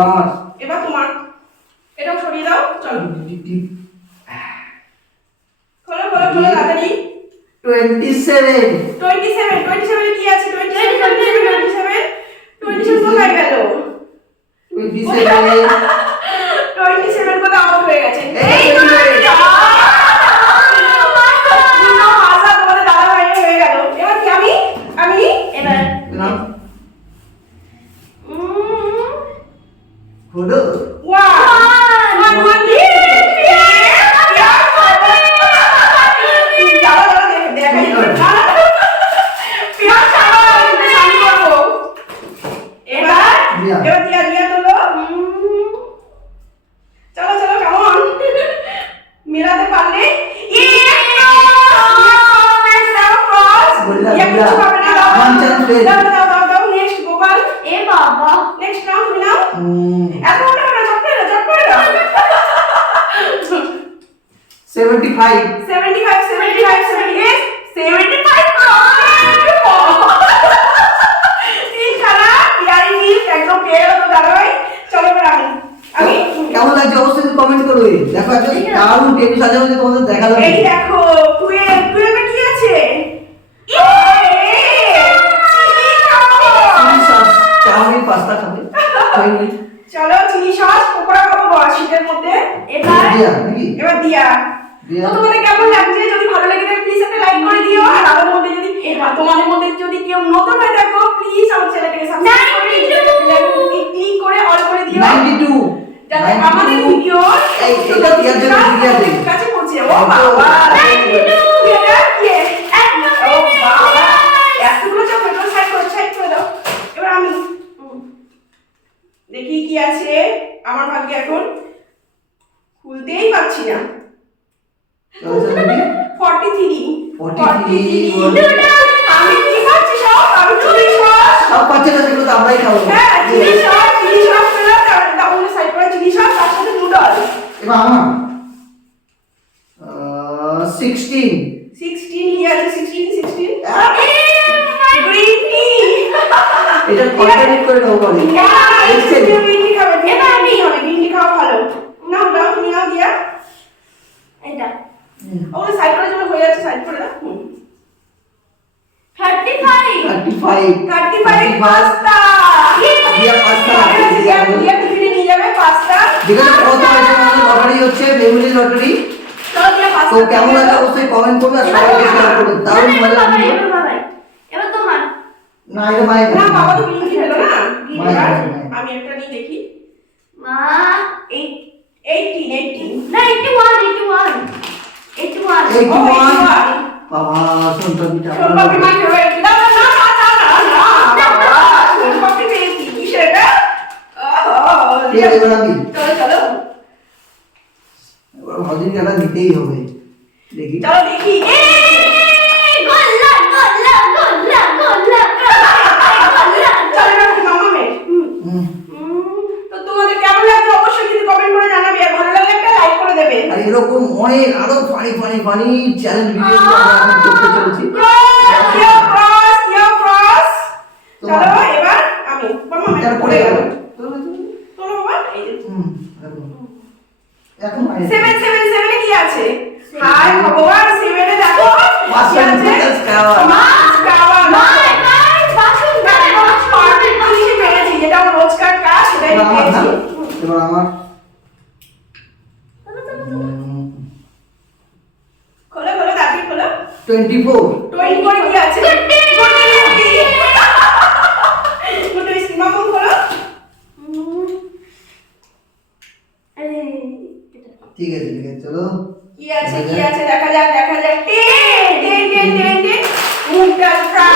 রাখো এবার তোমার এটাও সরিয়ে দাও চলো। খোলো খোলো খোলো তাড়াতাড়ি। Twenty seven twenty seven twenty seven কি আছে? Twenty seven twenty seven twenty seven twenty seven কোথায় গেল? টোয়েন্টি সেভেন টোয়েন্টি সেভেন কোথায় আউট হয়ে গেছে? দাও দাও দাও দাও নেক্সট গোপাল। এ বাবা। নেক্সট নাও তুমি নাও. এত ওটা ওটা চট করে দাও করে দাও। সেভেন্টি ফাইভ 75 75 78 75 তিন খানা বিয়ারি মিল একদম পেয়ে গেল তো দাদা ভাই চলো আমি আমি কেমন লাগছে? অবশ্যই কমেন্ট করবে দেখো একদম দারুণ টেবিল সাজানো তোমাদের এই দেখো টুয়েলভ টুয়েলভে কি আছে? হয়নি। চলো চিনি সস পকোড়া খাব বল শীতের মধ্যে। এবার দিয়া এবার দিয়া দিয়া। তো তোমাদের কেমন লাগছে? যদি ভালো লাগে তাহলে প্লিজ একটা লাইক করে দিও। আর আমাদের মধ্যে যদি তোমাদের মধ্যে যদি কেউ নতুন হয়ে থাকো প্লিজ আমার চ্যানেলটাকে সাবস্ক্রাইব করে ক্লিক করে অল করে দিও। Ninety two! যাতে আমাদের ভিডিও এই এটা দিয়ার জন্য দিয়া দেবে কাছে পৌঁছে ও বাবা। এটা কি একদম ও বাবা এতগুলো চকলেট সাইড করে সাইড করে দাও এবার আমি উম, দেখি কি আছে আমার ভাগ্যে এখন খুলতেই পারছি না চলো চলো দেখি। 43 43 আমি কি খাচ্ছি সব সস না সেগুলো তো আমরাই খাব। এবার আমার সিক্সটিন 16 here আছে 16 16 গ্রিন টি এটা কন্টিনিউ করে দেবো বলে। গ্রিন টি খাবে। এবার আমি হবে গ্রিন টি খাওয়া ভালো। নাও নাও তুমি নাও দিয়া। এটা ওগুলো সাইড করে যখন হয়ে যাচ্ছে সাইড করে দাও থার্টি ফাইভ 35 35 পাস্তা দিয়া পাস্তা হচ্ছে ফ্যামিলি লটারি তো কেমন লাগে অবশ্যই কমেন্ট করবে আর সবাইকে শেয়ার করবে দারুণ মজা বাবা এবার তোমার না এটা মায়ের না বাবা তো গ্রিন টি না Green মায়ের টি। কাছে, মায়ের। আমি একটা নিয়ে দেখি মা এইট 18 18 না eighty one eighty one eighty one এই ও, কি ওয়ান 81 বাবা এবার ভাজিন একটা হবে। দেখি। চলো দেখি গোল্লা গোল্লা গোল্লা গোল্লা গোল্লা চলো এবার কি মামা মেয়ে হুম। তো তোমাদের কেমন লাগবে অবশ্যই কিন্তু কমেন্ট করে জানাবে আর ভালো লাগলে একটা লাইক করে দেবে আর এরকম অনেক আরও funny funny funny challenge video আমরা এখন করতে চলেছি। চলো এবার আমি পড়ে গেল। এখন। সেভেন সেভেন সেভেনে কি আছে? হাই ভগবান সেভেনে দেখো। কি আছে? মাছ খাওয়া। মাছ খাওয়া বাসন ধরে মাছ পার্টি পুলিশে পেয়েছি যেটা আমার রোজকার কাজ সেটাই এবার পেয়েছি। এবার আমার হুম, খোলো খোলো তাড়াতাড়ি খোলো 24 টোয়েন্টি করে কি আছে? গুড উইস্কি মামুন খোলো ঠিক আছে ঠিক আছে চলো। কি আছে কি আছে? দেখা যাক দেখা যাক। Ten ten ten ten ten. Moong dal fry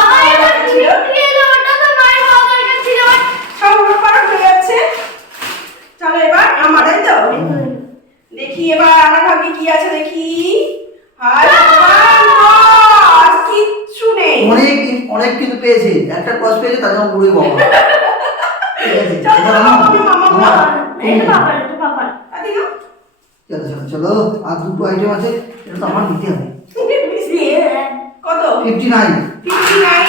পেয়েছি একটা ক্রস পেয়েছি তার জন্য পুরোই বকা। চলো চলো চলো আর দুটো আইটেম আছে এটা তো আমার নিতে হবে। কত? Fifty nine fifty nine